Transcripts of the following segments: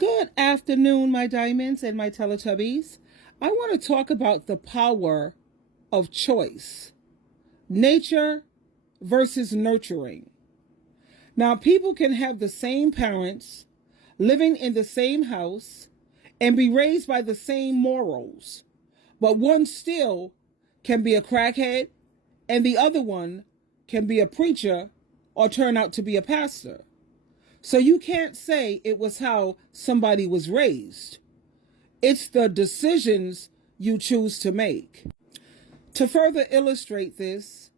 Good afternoon, my diamonds and my Teletubbies. I want to talk about the power of choice. Nature versus nurturing. Now, people can have the same parents, living in the same house, and be raised by the same morals, but one still can be a crackhead, and the other one can be a preacher or turn out to be a pastor. So you can't say it was how somebody was raised. It's the decisions you choose to make. To further illustrate this,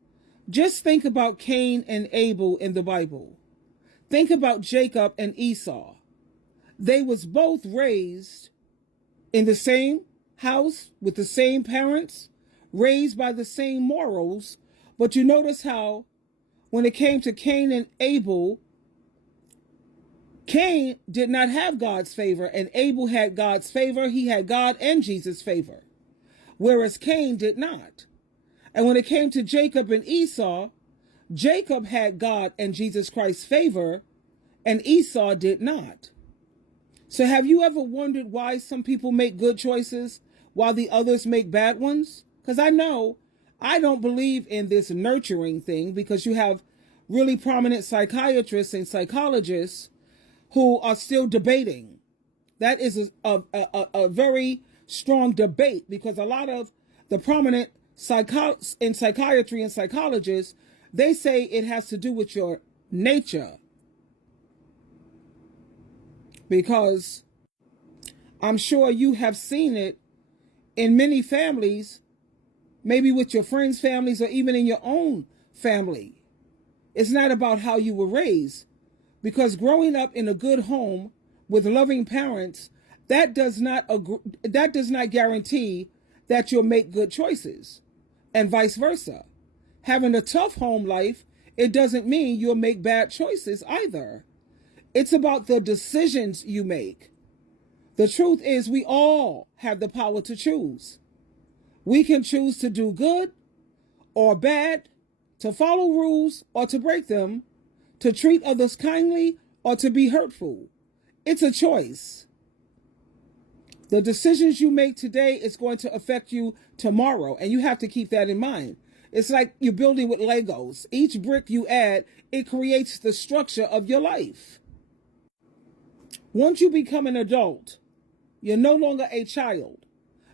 just think about Cain and Abel in the Bible. Think about Jacob and Esau. They was both raised in the same house with the same parents, raised by the same morals, but you notice how when it came to Cain and Abel, Cain did not have God's favor, and Abel had God's favor. He had God and Jesus' favor, whereas Cain did not. And when it came to Jacob and Esau, Jacob had God and Jesus Christ's favor, and Esau did not. So have you ever wondered why some people make good choices while the others make bad ones? Because I know I don't believe in this nurturing thing, because you have really prominent psychiatrists and psychologists who are still debating. That is a very strong debate, because a lot of the prominent in psychiatry and psychologists, they say it has to do with your nature. Because I'm sure you have seen it in many families, maybe with your friends' families or even in your own family. It's not about how you were raised. Because growing up in a good home with loving parents, that does not guarantee that you'll make good choices, and vice versa. Having a tough home life, it doesn't mean you'll make bad choices either. It's about the decisions you make. The truth is, we all have the power to choose. We can choose to do good or bad, to follow rules or to break them, to treat others kindly or to be hurtful. It's a choice. The decisions you make today is going to affect you tomorrow, and you have to keep that in mind. It's like you're building with Legos. Each brick you add, it creates the structure of your life. Once you become an adult, you're no longer a child.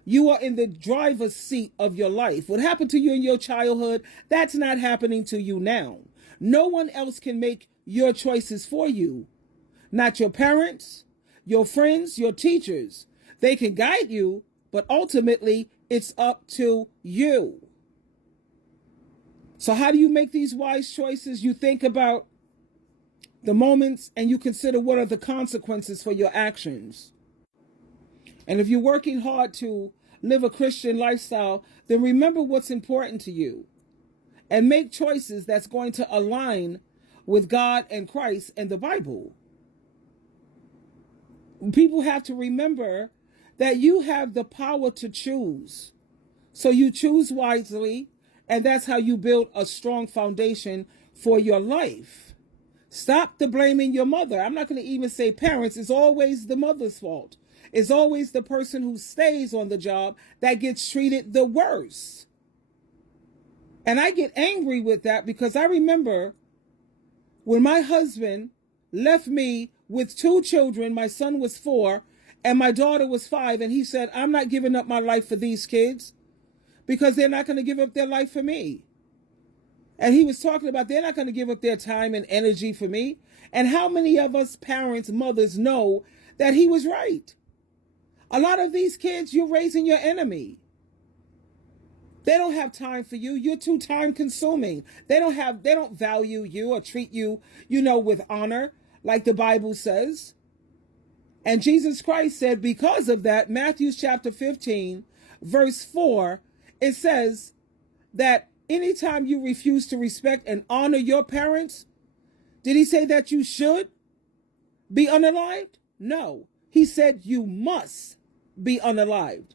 You are in the driver's seat of your life. What happened to you in your childhood, that's not happening to you now. No one else can make your choices for you. Not your parents, your friends, your teachers. They can guide you, but ultimately it's up to you. So how do you make these wise choices? You think about the moments and you consider what are the consequences for your actions. And if you're working hard to live a Christian lifestyle, then remember what's important to you and make choices that's going to align with God and Christ and the Bible. People have to remember that you have the power to choose. So you choose wisely, and that's how you build a strong foundation for your life. Stop the blaming your mother. I'm not going to even say parents. It's always the mother's fault. It's always the person who stays on the job that gets treated the worst. And I get angry with that, because I remember when my husband left me with 2 children, my son was 4 and my daughter was 5. And he said, I'm not giving up my life for these kids, because they're not going to give up their life for me. And he was talking about they're not going to give up their time and energy for me. And how many of us parents, mothers know that he was right? A lot of these kids, you're raising your enemy. They don't have time for you. You're too time consuming. They don't value you or treat you, with honor, like the Bible says. And Jesus Christ said, because of that, Matthew chapter 15, verse 4, it says that anytime you refuse to respect and honor your parents, did he say that you should be unalived? No. He said you must be unalived.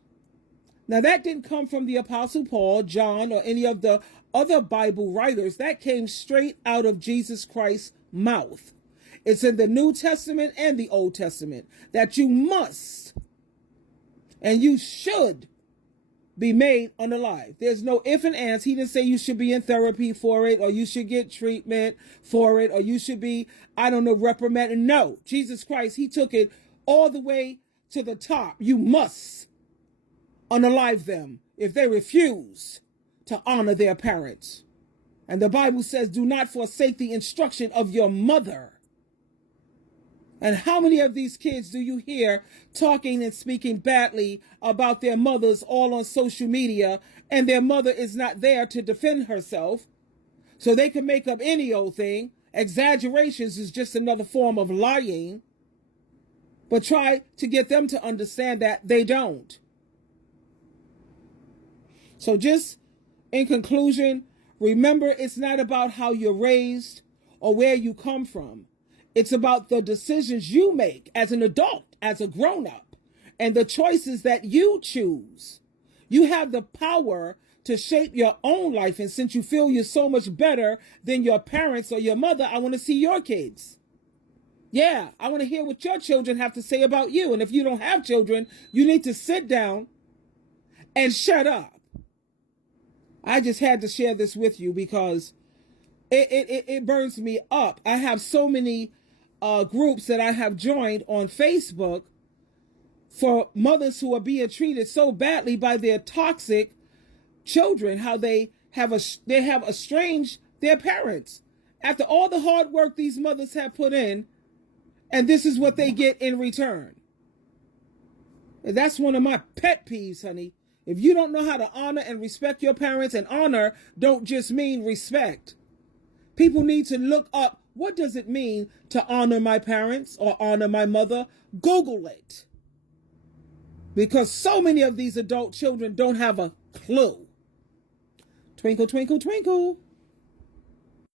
Now, that didn't come from the Apostle Paul, John, or any of the other Bible writers. That came straight out of Jesus Christ's mouth. It's in the New Testament and the Old Testament that you must and you should be made unalive. There's no if and ands. He didn't say you should be in therapy for it, or you should get treatment for it, or you should be, reprimanded. No, Jesus Christ, he took it all the way to the top. You must unalive them if they refuse to honor their parents. And the Bible says, do not forsake the instruction of your mother. And how many of these kids do you hear talking and speaking badly about their mothers all on social media, and their mother is not there to defend herself, so they can make up any old thing? Exaggerations is just another form of lying. But try to get them to understand that they don't. So just in conclusion, remember, it's not about how you're raised or where you come from. It's about the decisions you make as an adult, as a grown-up, and the choices that you choose. You have the power to shape your own life. And since you feel you're so much better than your parents or your mother, I want to see your kids. Yeah, I want to hear what your children have to say about you. And if you don't have children, you need to sit down and shut up. I just had to share this with you because it burns me up. I have so many groups that I have joined on Facebook for mothers who are being treated so badly by their toxic children, how they have estranged their parents after all the hard work these mothers have put in, and this is what they get in return. And that's one of my pet peeves, honey. If you don't know how to honor and respect your parents, and honor don't just mean respect. People need to look up, what does it mean to honor my parents or honor my mother? Google it. Because so many of these adult children don't have a clue. Twinkle, twinkle, twinkle.